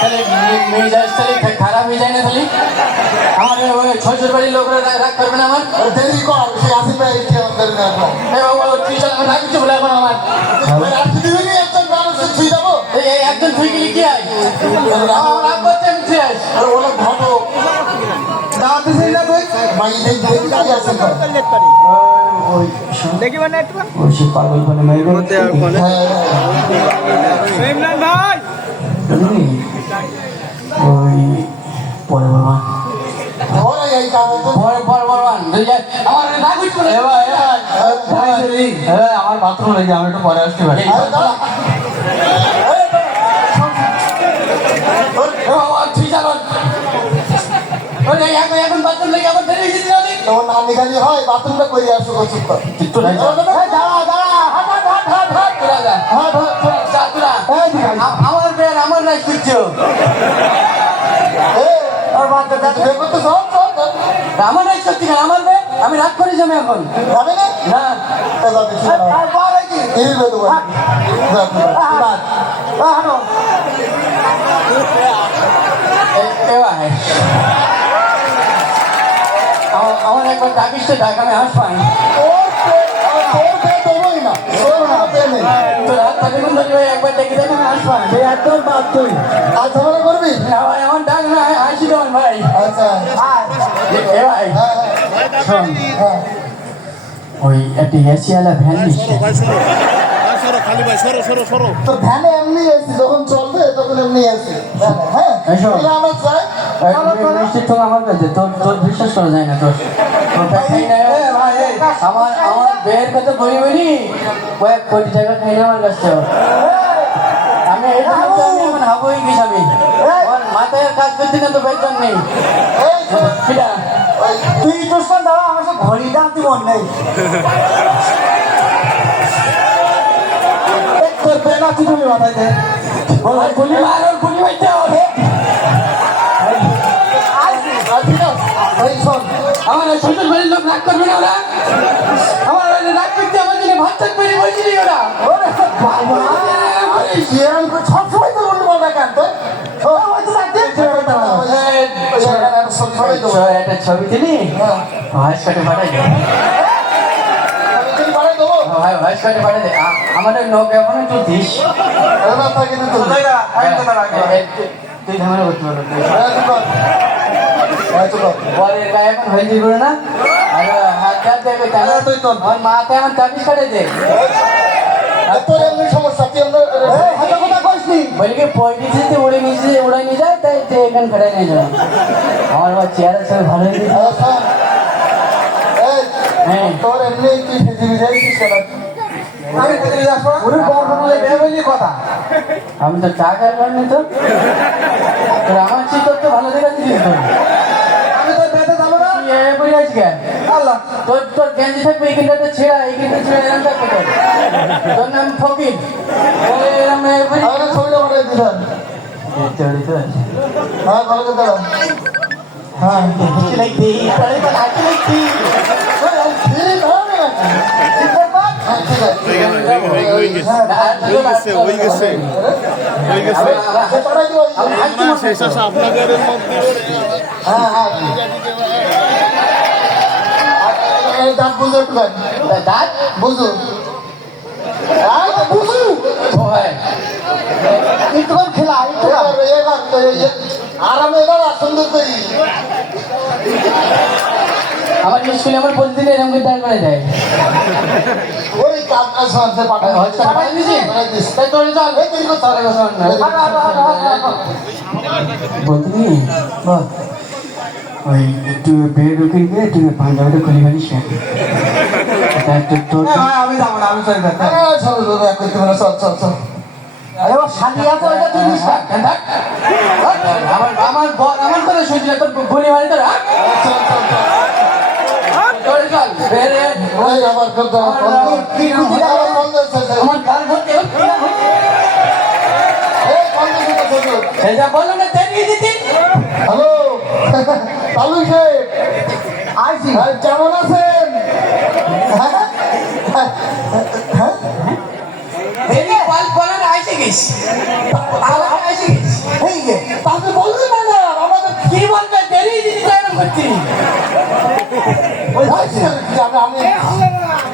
তাহলে মেজাজ তাহলে খারাপ হয়ে যায় না? তাহলে আমার ওই শ্বশুর বাড়ির লোকরা রাগ করবে না আমার? দেরি কর, সে আসি ভাই এসে আমাদের না এখন। তুই চল, আমি রাখছি বলে এখন আমার রাত্রিদিনই একজন মানুষকে ছুঁয়ে যাবো। এই একজন তুই গেলি কি আয়? আমার রাগ করতে আমি তুই আয় আর ওরা ঘটো দাঁড়াতে চাই না তুই মাই নেই দেখি আছে তো। ওই সে পাগল করে মেয়ে করতে ইমরান ভাই ওই পরে বাবা ওরা এই কাজ পরে বলবান আমার রাগ হচ্ছে না। আমার বাথরুম লেগে আমি একটু পরে আসতে পারি? তুই জানো এখন বাথরুম লেগে আমার দেরি হয়ে গেছিল। তোমার নানি খালি হয় বাথরুমটা করে আসো চুপ কর। আমার বের আমার রাজ করছো আমার রাজ করছি কেন? আমার বে আমি রাগ করি আমি এখন না আমার একবার ডাকিস তো ডাক, আমি হাস পাই একবার দেখি দেখ আমি হাস পাই একদম বাদ তুই করবি আমার ডাক না হাসি দেওয়ান ভাই। আচ্ছা এ ভাই শোন, ওই একটা এসিওয়ালা ভ্যান নিচ্ছে তো ভ্যানে এমনি এসি যখন চলবে তখন এমনি এসি হ্যাঁ আমরা চাই মিষ্টির ঠোঙা আমার কাছে তোর তোর বিশ্বাস করা যায় না। তোর আমার আমার বের কথা বলি বলি কয়েক কোটি টাকা খাই না আমার কাছে। আমি এটা আমি এখন হাবো হয়ে গেছি আমি আমার মাথায় আর কাজ করছি না তো বেতন নেই সেটা তুই তোর দাঁড়া আমার সব ঘড়ি দাঁড়াতে মন নেই করবে না তুই তুমি মাথায় দে গুলি মার ওর গুলি মারতে হবে। আমার শ্বশুর বাড়ির লোক রাগ করবে না ওরা? আমার রাগ করতে আমার জন্য ভাত থাকবে না বলছিলি ওরা? সবসময় তো বলতে বলা কেন তো একটা ছবি দিলি ভয়েস কাটে পাঠাই দে ভয়েস কাটে পাঠাই দে আমাদের লোক এখন তুই দিস তুই ঝামেলা করতে পারো বলের গায়ে এখন হলদি করে না আর হাত হাত দেবে তুই তো আমার মাকে আমার চাপিস কাটে দে তোর এমনি সমস্যা তুই বলি কি পয়টিতে উড়ে নিয়ে যায় তাই এখানে ফেরাই নিয়ে যাবে আমার বা চেয়ারের সঙ্গে ভালো হ্যাঁ তোর এমনি তুই পৃথিবী যাইছিস কেন কথা আমি তো টাকা পাইনি তো আমার চিত্র তো ভালো দেখাচ্ছিস তো আমি তো বেঁধে যাবো না বই আজকে আল্লাহ তোর তোর গেঞ্জি থাকবে এইখানটাতে ছেঁড়া এইখানটা ছেঁড়া এরকম থাকবে তোর নাম ফকির এরকম ছবিটা পাঠিয়ে দিলেন হ্যাঁ ভালো কথা হ্যাঁ দাঁত বুঝো একটু দাঁত বুঝো বুঝু একটুক্ষণ খেলা আরামে এবার সুন্দর করি আমার স্কুলে আমার প্রতিদিন এরকম করে দাঁড় করে দেয় ওই কাজ সাথে পাঠাই তোরে চল বলতি বল ওই একটু বের ঢুকে গিয়ে একটু পাঞ্জাবিটা খুলে ফেলিস তোর আমি যাবো না আমি চলবে চল চল চল এবার শালি আছে ওইটা তুই নিস না আমার আমার কথা শুনছিল তোর গুলি মারি তোর তোরে চল বেরে ওই আবার করতে আমার কাল ভর্তি সেটা বললো না দেখিয়ে দিতি হ্যালো তালু সাহেব আইসি কেমন আছেন বেরি পাল পালার আইসে গেছি আইসে গেছি দিচ্ছি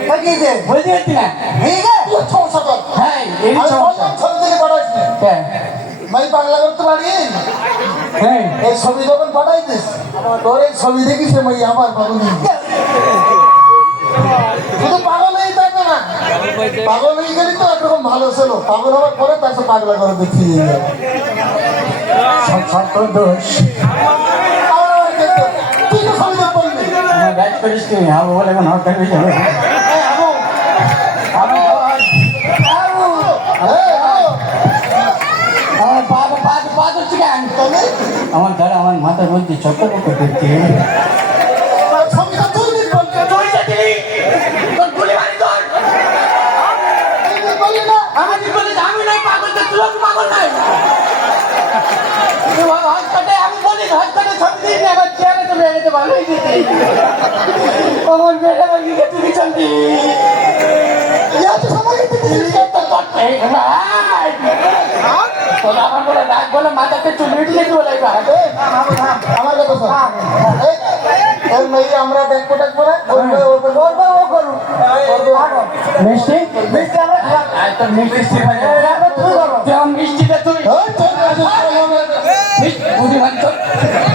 আমি কি যে বুঝতে পারছি না ঠিক আছে তোর সমস্যা কর হ্যাঁ এই আমি সমস্যা বললাম ছবি থেকে পাঠাইস না হ্যাঁ ভাই পাগলা করতে পারি হ্যাঁ এই ছবি যখন পাঠাই দিস তোর এই ছবি দেখি সে ভাই আমার পাগল শুধু পাগল হয়ে থাকে না পাগল হয়ে গেলি তো একরকম ভালো ছিল পাগল হওয়ার পরে তার সাথে পাগলা করে দেখিয়ে দিয়ে যাবে ছাত্র দোষ আমার কিন্তু তুই তো ছবি দেখ বলবি আমার ব্যাচ করিস তুই আবু বলে এখন হঠাৎ হয়ে যাবে আবু আবু আমার পা পা পা ধরছি কেন আমার দাঁড়া আমার মাথার মধ্যে চক্কর পক্কর করছে ছবিটা তুই দিস বলবি তুই যদি তোর গুলি মারি তোর তুই বললি না আমি কি বলি আমি নাই পাগল তো তুই পাগল নাই হসপিটালে আমি বলি হসপিটালে ছবি দিই না আমার চেয়ারে তো বেড়ে তো ভালোই দিতে আমার বেড়ে আমি কে তুমি চলতি এত সময় দিতে আমার বলে রাগ বলে মাথাতে চুল উঠলে কি বলে আমার কথা শোন এই মেয়ে আমরা দেখবো দেখবো না ও করুন মিষ্টি মিষ্টি আমরা মিষ্টি